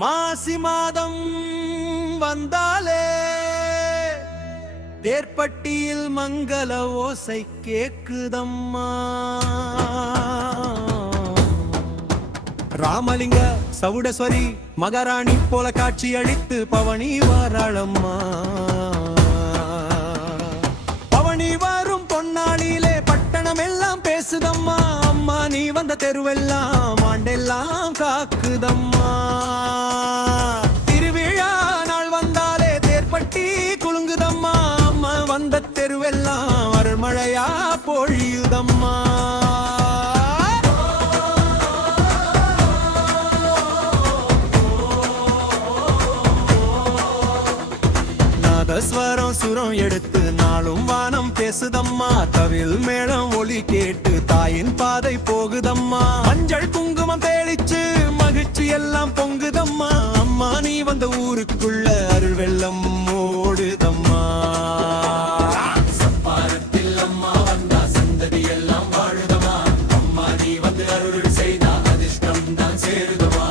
மாசி மாதம் வந்தாலே தேர்ப்பட்டியில் மங்கள ஓசை கேக்குதம்மா. ராமலிங்க சவுடஸ்வரி மகாராணி போல காட்சி அளித்து பவனி வாராளம்மா. பவனி வரும் பொன்னாளிலே பட்டணம் எல்லாம் பேசுதம்மா. அம்மா நீ வந்த தெருவெல்லாம் ஆண்டெல்லாம் காக்குதம்மா. திருவிழா நாள் வந்தாலே தேர்ப்பட்டி குலுங்குதம்மா. அம்மா வந்த தெருவெல்லாம் அருள்மழையா பொழியுதம்மா. ஸ்வரம் சுரம் எடுத்து நாளும் வானம் பேசுதம்மா. தவில் மேளம் ஒலி கேட்டு தாயின் பாதை போகுதம்மா. மஞ்சள் குங்குமம் தேளிச்சு மகிழ்ச்சி எல்லாம் பொங்குதம்மா. அம்மா நீ வந்த ஊருக்குள்ள அருள் வெள்ளம் ஓடுதம்மா. சப்பாரத்தில் அம்மா வந்தா சந்ததி எல்லாம் வாழுதம்மா. அம்மா நீ வந்து அருள் செய்தா அதிர்ஷ்டம் தான் சேருதம்மா.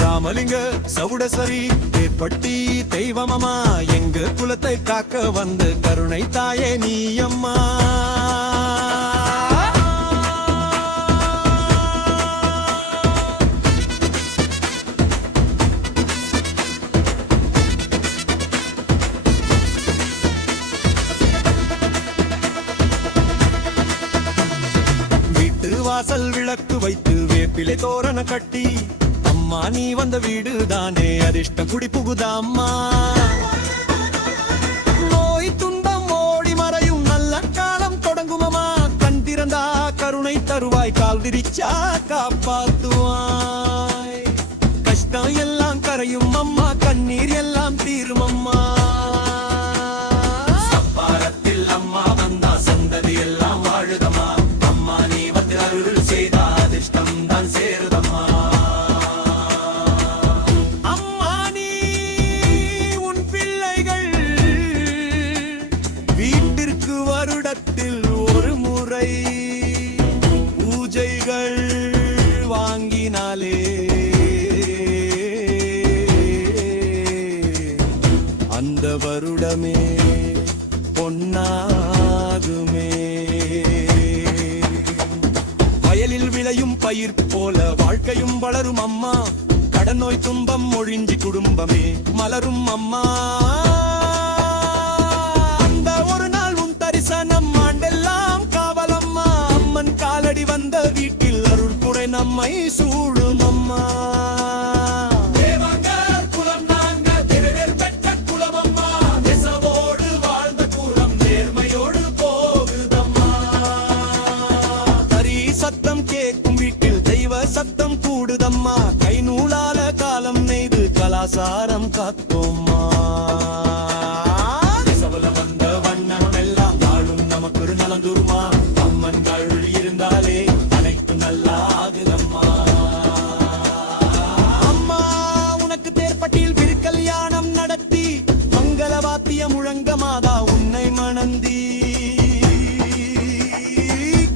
ராமலிங்க சவுடஸ்வரி தேர்ப்பட்டி தெய்வமம்மா. எங்க குலத்தை காக்க வந்து கருணை தாயே நீயம்மா. வீட்டு வாசல் விளக்கு வைத்து வேப்பிலை தோரண கட்டி அம்மா நீ வந்த வீடு தானே அதிர்ஷ்டம் குடி புகுதாம்மா. நோய் துன்பம் ஓடி மறையும் நல்ல காலம் தொடங்குமம்மா. கண் திறந்தா கருணை தருவாய், கால் விரிச்சா காப்பாத்துவாய். கஷ்டம் எல்லாம் கரையும் அம்மா, கண்ணீர் எல்லாம் தீரும் அம்மா. சப்பாரத்தில் அம்மா வந்தா சந்ததி எல்லாம் வாழுதம்மா. அம்மா நீ வந்து அருள் செய்தா அதிர்ஷ்டம் தான் சேருதம்மா. ஒரு முறை பூஜைகள் வாங்கினாலே அந்த வருடமே பொன்னாகுமே. வயலில் விளையும் பயிர் போல வாழ்க்கையும் வளரும் அம்மா. கடன் நோய் துன்பம் ஒழிஞ்சி குடும்பமே மலரும் அம்மா. காலடி வந்த வீட்டில் அருள் புரை நம்மை சூழும் அம்மா. குலம் நாங்க திருநெற் பெற்ற குலம் அம்மா. நெசவோடு வாழ்ந்த குலம் நேர்மையோடு போகுதம்மா. கரி சத்தம் கேட்கும் வீட்டில் தெய்வ சத்தம் கூடுதம்மா. கை நூலால காலம் நெய்து கலாசாரம் காத்தோம்மா. வந்த வண்ணம் எல்லாம் நாளும் நமக்கு ஒரு நலந்துருமா. அம்மன்கள் இருந்தாலே அனைத்து நல்லா ஆகுதம்மா. அம்மா உனக்கு தேர்ப்பட்டியில் திருக்கல்யாணம் நடத்தி மங்கள வாத்திய முழங்க மாதா உன்னை மணந்தி.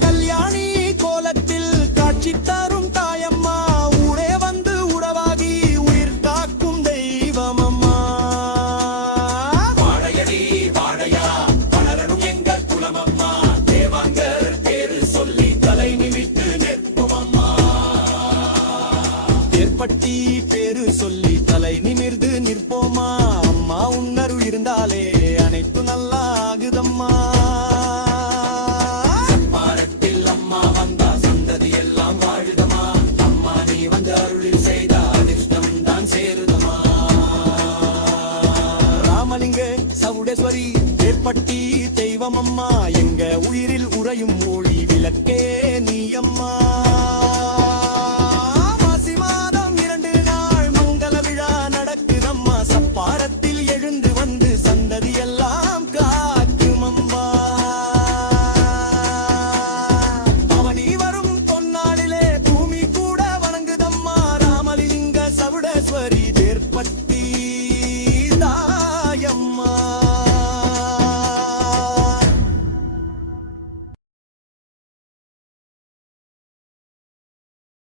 கல்யாணி கோலத்தில் காட்சி தரும் தாயம்மா. ஊரே வந்து உறவாகி உயிர் காக்கும் தெய்வம் அம்மா. வாழையடி வாழையா வளரணும் எங்க குலமம்மா. தேவாங்கர் பேரு சொல்லி தலை நிமித்து நிற்போம் அம்மா. தேர்ப்பட்டி பேரு சொல்லி தலை நிமிர்ந்து நிற்போமா. அம்மா உன்னருள் இருந்தாலே அனைத்து நல்லா ஆகுதம்மா.